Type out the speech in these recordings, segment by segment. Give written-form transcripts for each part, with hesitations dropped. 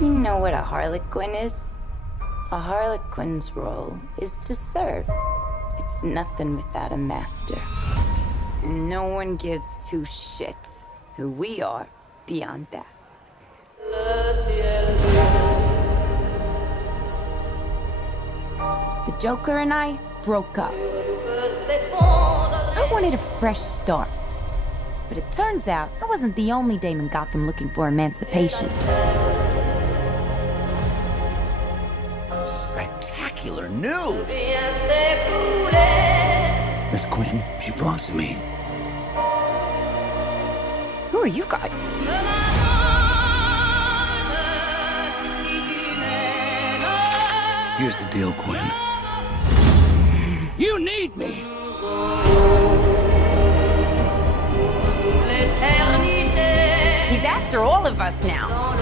You know what a Harlequin is? A Harlequin's role is to serve. It's nothing without a master. No one gives two shits who we are beyond that. The Joker and I broke up. I wanted a fresh start. But it turns out I wasn't the only dame in Gotham looking for emancipation. Spectacular news! Miss Quinn, she belongs to me. Who are you guys? Here's the deal, Quinn. You need me! He's after all of us now.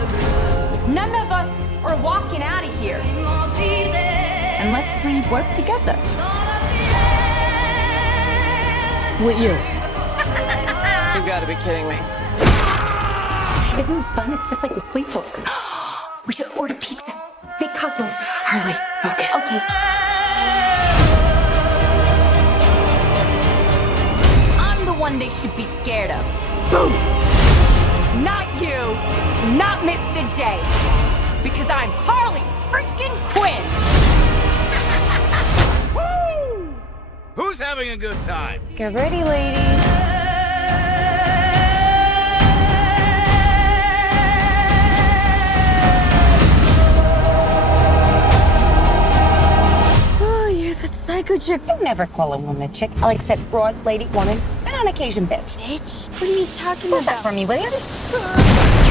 None of us are walking out of here. Unless we work together. With you. You gotta be kidding me. Isn't this fun? It's just like a sleepover. We should order pizza. Make cosmos. Harley, focus. Okay. I'm the one they should be scared of. Boom! Not you. Not Mr. J. Because I'm Harley freaking Quinn. Woo! Who's having a good time? Get ready, ladies. Oh, you're that psycho chick. I never call a woman a chick. I'll accept broad, lady, woman, and on occasion, bitch. Bitch? What are you talking Hold that about? for me, will you?